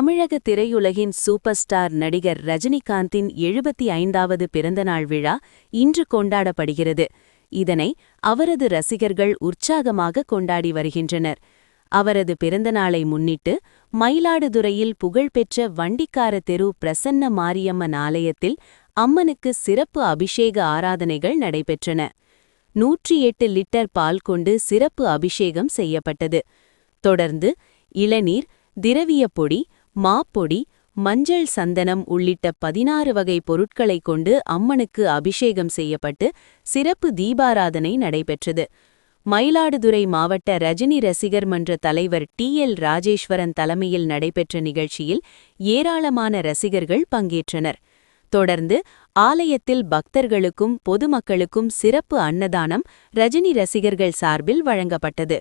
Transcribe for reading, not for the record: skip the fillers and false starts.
தமிழக திரையுலகின் super star நடிகர் ரஜினிகாந்தின் 75வது பிறந்தநாள் விழா இன்று கொண்டாடப்படுகிறது. இதனை அவரது ரசிகர்கள் உற்சாகமாக கொண்டாடி வருகின்றனர். அவரது பிறந்தநாளை முன்னிட்டு மயிலாடுதுறையில் புகழ்பெற்ற வண்டிக்கார தெரு பிரசன்ன மாரியம்மன் ஆலயத்தில் அம்மனுக்கு சிறப்பு அபிஷேக ஆராதனைகள் நடைபெற்றன. 108 லிட்டர் பால் கொண்டு சிறப்பு அபிஷேகம் செய்யப்பட்டது. தொடர்ந்து இளநீர், திரவியப் பொடி, மாப்பொடி, மஞ்சள், சந்தனம் உள்ளிட்ட 16 வகை பொருட்களைக் கொண்டு அம்மனுக்கு அபிஷேகம் செய்யப்பட்டு சிறப்பு தீபாராதனை நடைபெற்றது. மயிலாடுதுறை மாவட்ட ரஜினி ரசிகர் மன்ற தலைவர் TL ராஜேஸ்வரன் தலைமையில் நடைபெற்ற நிகழ்ச்சியில் ஏராளமான ரசிகர்கள் பங்கேற்றனர். தொடர்ந்து ஆலயத்தில் பக்தர்களுக்கும் பொதுமக்களுக்கும் சிறப்பு அன்னதானம் ரஜினி ரசிகர்கள் சார்பில் வழங்கப்பட்டது.